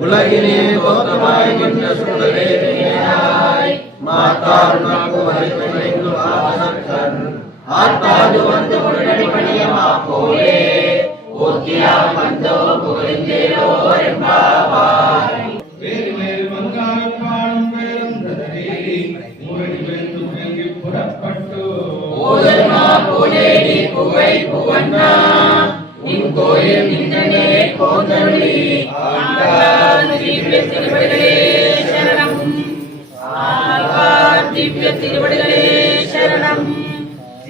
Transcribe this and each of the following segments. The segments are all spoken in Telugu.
உலகிலே தோற்றமாய் நின்ற சுடரே மாதாருணாக்கு வரைந்து ஆசக்கன் ஆத்தாது வந்து முன்னடி பணியமா போலே ஓக்கியா வந்தோ புகழ்ந்தேரோ என்பாவாய் வேறு வேறு மங்காரம் பாடும் பேருந்ததே முரடி வென்று முயங்கி புறப்பட்டு ஓதர்மா போலேடி புகை புவன்னா நின் கோயில் நின்றனே கோந்தருளி ஆழ்வார் திவ்ய திருவடிகளே சரணம் ஆழ்வார் திவ்ய திருவடிகளே சரணம்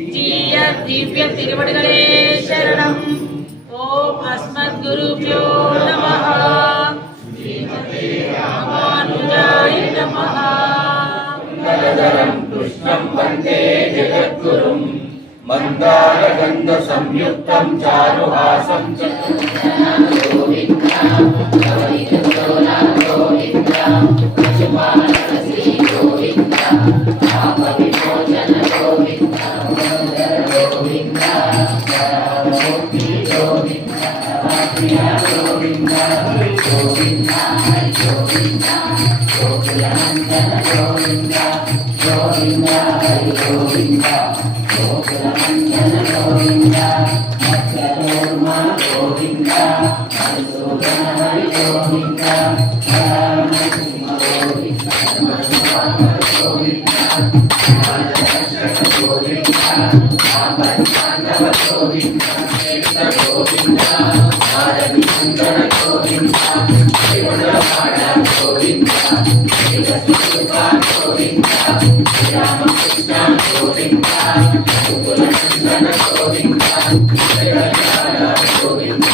ஜீய திவ்ய திருவடிகளே சரணம் ஓம் அஸ்மத் குருப்யோ நமः ஸ்ரீமதே ராமானுஜாய நமः மங்களதரம் கிருஷ்ணம் வந்தே ஜெகத்குரும் மந்தாரகந்த சம்யுக்தம் சாருஹாசம் கோவிந்தா கோவிந்தா கோவிந்தா பசுபாலசி கோவிந்தா பாப விமோசன கோவிந்தா கோவிந்தா கோவிந்தா கோவிந்தா கோவிந்தா గోవింద గోవింద హరి గోవింద గోకులనందన గోవింద మత్స్యకూర్మ గోవింద మధుసూదన హరి గోవింద నరసింహ గోవింద గోవింద రాజరక్షక గోవింద పాండవ గోవింద గోవింద భారతి సుందర గోవింద శ్రీవరపాడ గోవింద గోవింద శ్రీరామకృష్ణ గోవింద గోకులనందన గోవింద గోవింద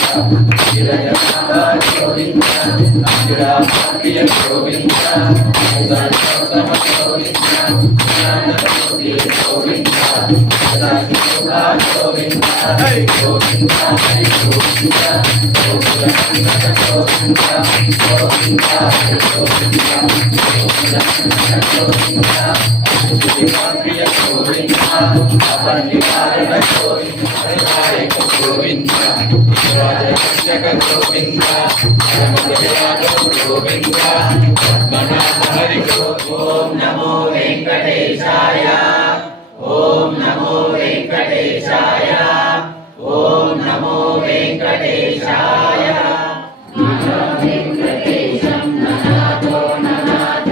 గోవింద శ్రీరామప్రియ గోవింద ఓం నమో వెంకటేశాయ ఓం నమో వెంకటేశాయ ఓం నమో వెంకటేశాయ వెంకటేశం ననాథో ననాథ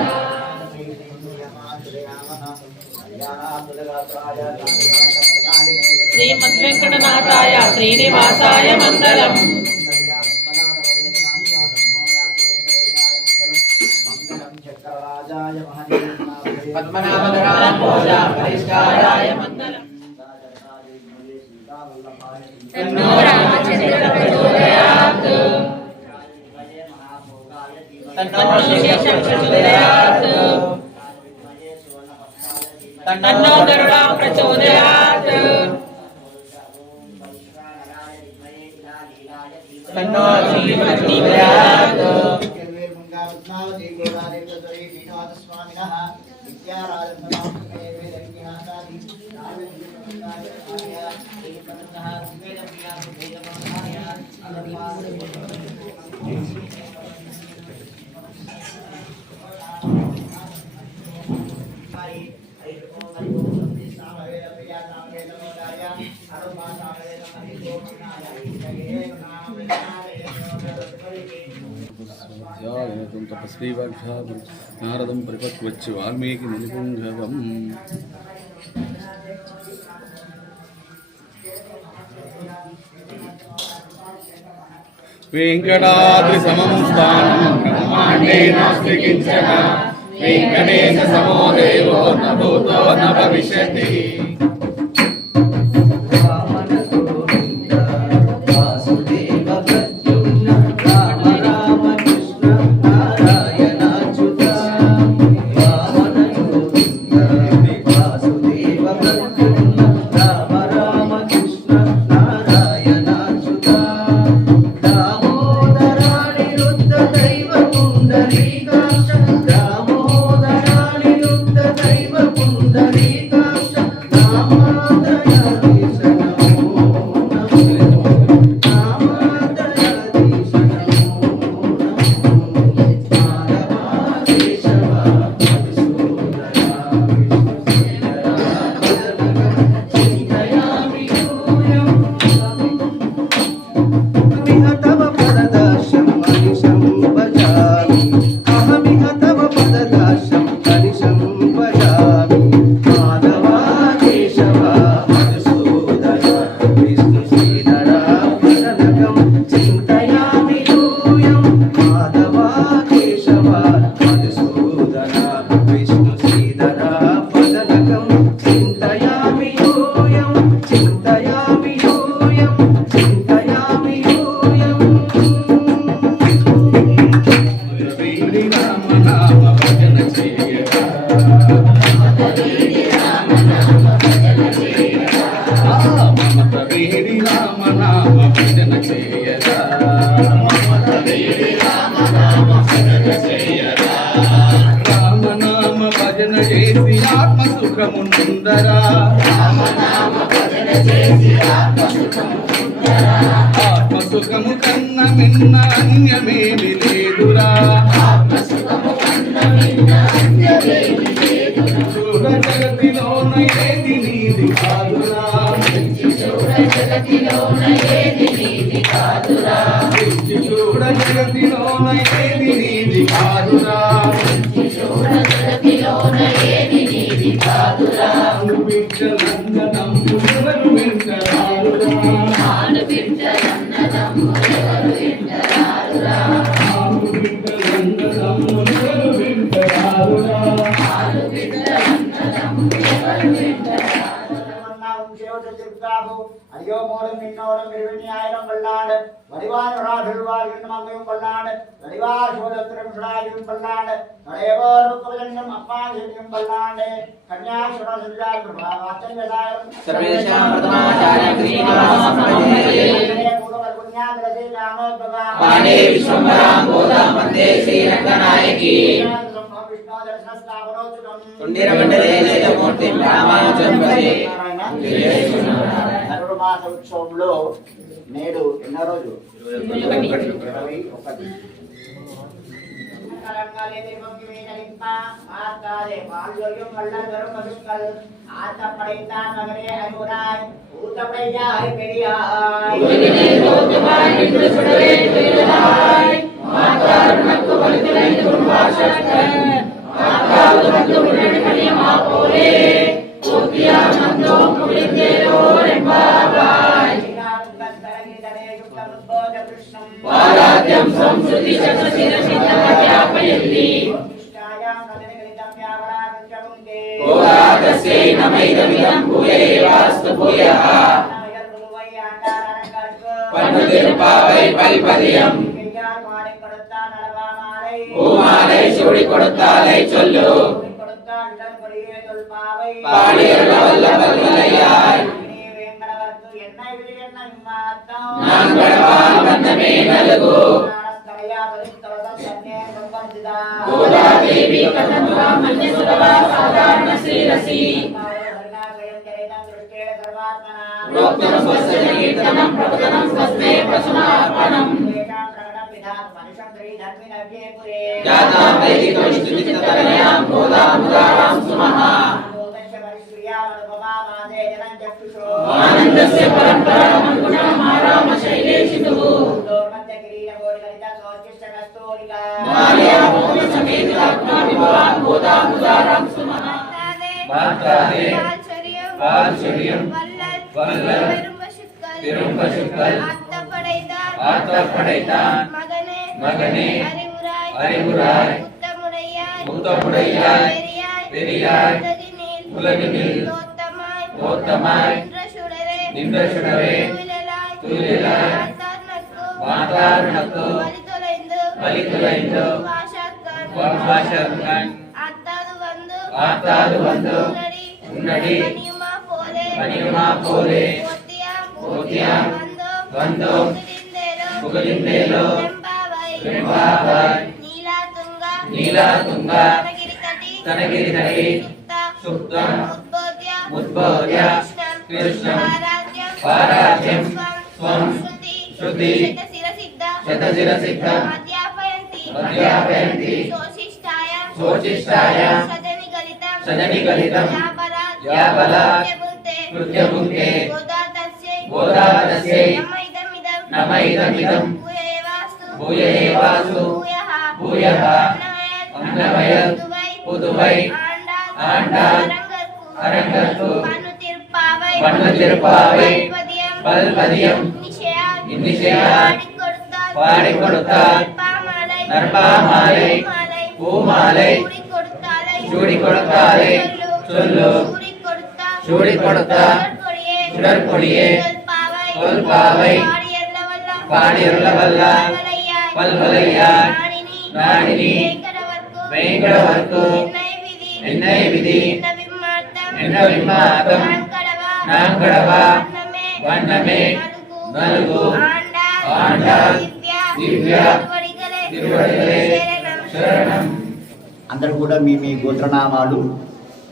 శ్రీమద్వెంకటనాథాయ శ్రీనివాసాయ మంగళం. పద్మనాభాయ మంగళం. తన్నో రామచంద్ర ప్రచోదయాత్. తన్నో శేషం ప్రచోదయాత్. తన్నో గరుడ ప్రచోదయాత్. తన్నో శ్రీమతి ప్రచోదయాత్. తపస్వీవాక్షాం నారదం పరిపక్వచ్చి వాల్మీకి మునిపుంగవం. వెంకటాద్రి సమం స్థానం బ్రహ్మాండే నాస్తి కించన వెంకటేశ సమో దేవో న భూతో న భవిష్యతి. సుఖముందరా ఆత్మసుఖము కన్న మిన్న అన్యమేమి లేదురా. జగతిలోన ఏది నీది కాదురా బిడ్డలందనమ్ములెవరు వింటరారురా ஐயோ மோடும் மின்னோடும் விருவினியாயிரம் பல்லாண்டு வடிவான் ராஜுவார் மங்கையும் பல்லாண்டு வடிவார் சோதத்திரம் சுடாயும் பல்லாண்டு நடையவோர் புகழென்னும் அப்பா செய்யும் பல்லாண்டு கன்யாசுர சுஜால் வாச்சங்கதாயம் சர்வேஷாம் பிரதமாச்சாரிய ஸ்ரீனிவாச பாணே விஸ்வம்பராம் கோதாம் வந்தே ஸ்ரீரங்கநாயகி తుండిరమండలే మూర్తిం రామానుజం భజే ధనుర్మాస ఉత్సవంలో నేడు ఎన్నో రోజు 21 వారాధ్యం సంస్కృతి చక్రశిరసిద్ధమధ్యాపయంతి గోరాగస్యై నమైదమిదం భూయేవాస్తు భూయః పన్నుతిరుపావై పల్పదియం பூமாலை சூடி கொடுத்தாலை சொல்லு பாடியருள வல்ல பல்வலையாய் நான்கடவால் வந்தமே நல்கு கோதாதேவி கதந்துவா மன்யசுதவா சாதாரண ஸ்ரீரசி ప్రోక్తం స్వస్య కీర్తనం ప్రవచనం స్వస్మే ప్రసమార్పణం జాతా వైదిక విష్ణుచిత్తతనయాం గోదాముదారాం సుమః ఆనందస్య పరంపరామనుగుణమారామ శైలేషితుః మాయా మోహ సమేతాత్మా విభవాన్ గోదాముదారాం సుమః మాతాదే ஆச்சரியம் வல்லல் பெரும்பசுக்கள் ஆத்தப்படைத்தான் மகனே அறிவுராய் முத்தமுடையாய் பெரியாய் உலகினில் தோத்தமாய் நின்ற சுடரே துயிலாய் மாதாருனக்கு வலிதொலைந்து வாசற்கண் ஆத்தாது வந்து உன்னடி பணியுமா போலே போத்தியாம் வந்தோம் புகழிந்தேலோ வெண்பாவாய் நீலாதுங்கா தனகிரிதடி சுத்தம் உத்போத்ய கிருஷ்ணம் பாராஜ்யம் ஸ்வம் ஸ்ருதி శతశిరసిద్ధ అధ్యాపయంతి శోచిష్టాయ సజనిగలితం యాబలాత్ కృత్యభుక్తే గోదాతస్యై నమ ఇదమిదం భూయేవాసు భూయః అన్నమయత్ పుదువై ఆండాల్ அரங்கற்கு பண்ணு திருப்பாவை பல்பதியம் இன்னிசையால் பாடி கொடுத்தால் நற்பாமாலை பூமாலை சூடி கொடுத்தாலே சொல்லு சூடி கொடுத்தால் சுடற்கொடியே தொல்பாவை பாடியருள வல்ல பல்வலையார் நாடினி வேங்கடவர்க்கு என்னை விதி என்ன விம்மாதம் நாங்கடவா வண்ணமே நல்கு ஆண்டாள் దివ్య తిరువడిగలే శరణం. అందరూ కూడా మీ మీ గోత్రనామాలు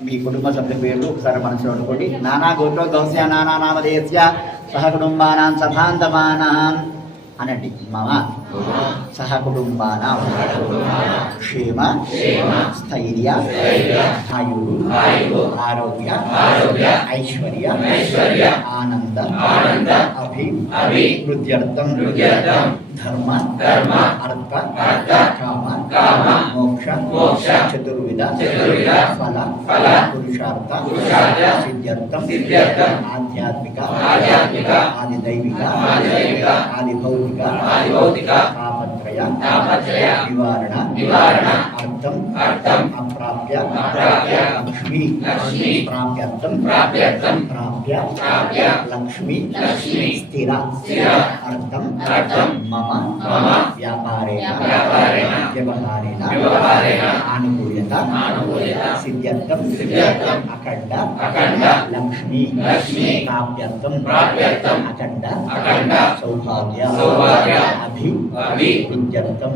మీ కుటుంబ సభ్యుల పేర్లు ఒకసారి మనసులో అనుకోండి. నానా గోత్ర గౌస్య నానా నామధేయస్య సహ కుటుంబానాం సభాంతమానాం అనండి. మమ సహ కుటుంబానాం క్షేమ స్థైర్య ఆయురు ఆరోగ్య ఐశ్వర్య ఆనంద అభివృద్ధ్యర్థం ధర్మ ధర్మ అర్థ అర్థ కామ కామ మోక్ష మోక్ష చతుర్విధ చతుర్విధ ఫల ఫల పురుషార్థ పురుషార్థ సిద్ధ్యర్థం సిద్ధ్యర్థం ఆధ్యాత్మిక ఆధ్యాత్మిక ఆది దైవిక ఆదిదైవిక ఆది భౌతిక ఆది భౌతిక తాపత్రయ తాపత్రయ నివారణ నివారణ అర్థం అర్థం అప్రాప్య అప్రాప్య లక్ష్మీ లక్ష్మీ ప్రాప్యర్థం ప్రాప్యర్థం ప్రాప్య ప్రాప్య లక్ష్మీ లక్ష్మీ స్థిర స్థిర అర్థం అర్థం మమ మమ వ్యాపారేణ వ్యాపారేణ వ్యవహారేణ వ్యవహారేణ ఆనుకూల్యత ఆనుకూల్యత సిద్ధ్యర్థం సిద్ధ్యర్థం అఖండ అఖండ లక్ష్మీ లక్ష్మీ ప్రాప్యర్థం ప్రాప్యర్థం అఖండ అఖండ సౌభాగ్య సౌభాగ్య అభి వృద్ధ్యర్థం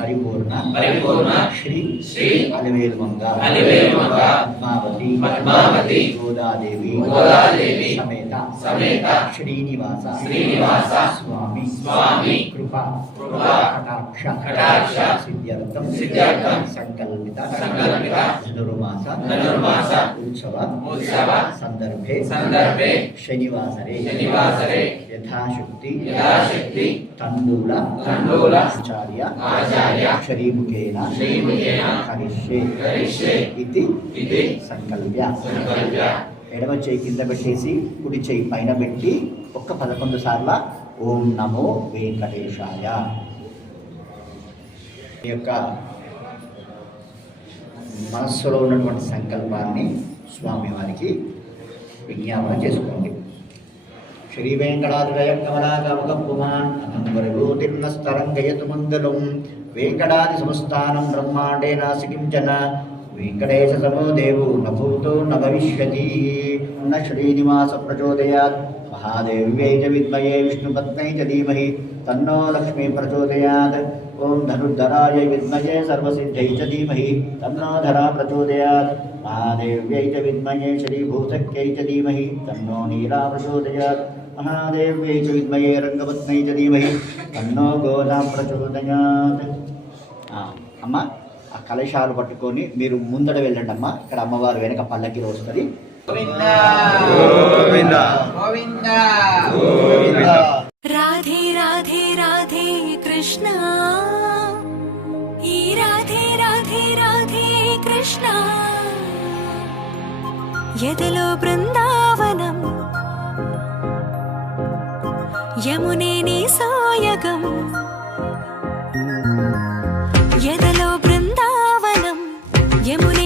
పరిపూర్ణ పరిపూర్ణ శ్రీ శ్రీ అలివేలుమంగ అలివేలుమంగ పద్మావతి పద్మావతి గోదాదేవి గోదాదేవి సమేత సమేత శ్రీనివాస శ్రీనివాస స్వామి స్వామి కృపా కృపా కటాక్ష కటాక్ష సిద్ధ్యర్థం సిద్ధ్యర్థం సంకల్పిత సంకల్పిత ధనుర్మాస ధనుర్మాస ఉత్సవ ఉత్సవ సందర్భే సందర్భే శనివాసరే శనివాసరే యథాశక్తి యథాశక్తి తండూల ఆచార్య ఆచార్య శ్రీముఖేన శ్రీముఖేన కరిష్యే ఇది ఇది సంకల్ప్య సంకల్ప్య ఎడమ చేయి కింద పెట్టేసి కుడి చేయి పైన పెట్టి ఒక్క 11 సార్ల ఓం నమో వెంకటేశాయ ఈ యొక్క మనస్సులో ఉన్నటువంటి సంకల్పాన్ని స్వామివారికి విజ్ఞాపన చేసుకోండి. శ్రీ వెంకటాద్రయ కమలాకమకం పుమాన్ అనంబరగోతిర్నస్తరంగయతు మంగళం వెంకటాది సంస్థానం బ్రహ్మాండే నాసికించన వెంకటేశ సమో దేవో న భూతో న భవిష్యతి న శ్రీనివాస ప్రచోదయాత్ మహాదేవ్యై చ విద్మయే విష్ణుపత్నై చ ధీమహి తన్నో లక్ష్మీ ప్రచోదయాత్ ఓం ధనుర్ధరాయ విద్మయే సర్వసిద్ధై చ ధీమహి తన్నో ధరా ప్రచోదయాత్ మహాదేవ్యై చ విద్మయే శ్రీభూసఖ్యై చ ధీమహి తన్నో నీలా ప్రచోదయాత్ మహాదేవ్యై చ విద్మయే రంగపత్నై చ ధీమహి తన్నో గోదా ప్రచోదయాత్. అమ్మ ఆ కలశాలు పట్టుకొని మీరు ముందట వెళ్ళండి అమ్మ. ఇక్కడ అమ్మవారు వెనక పల్లకిలో వస్తుంది. గోవింద గోవింద గోవింద గోవింద. రాధే రాధే రాధే కృష్ణ ఈ రాధే రాధే రాధే కృష్ణ ఎదలో బృందావనం యమునే నీ సాయగం ఎదలో బృందావనం యమునే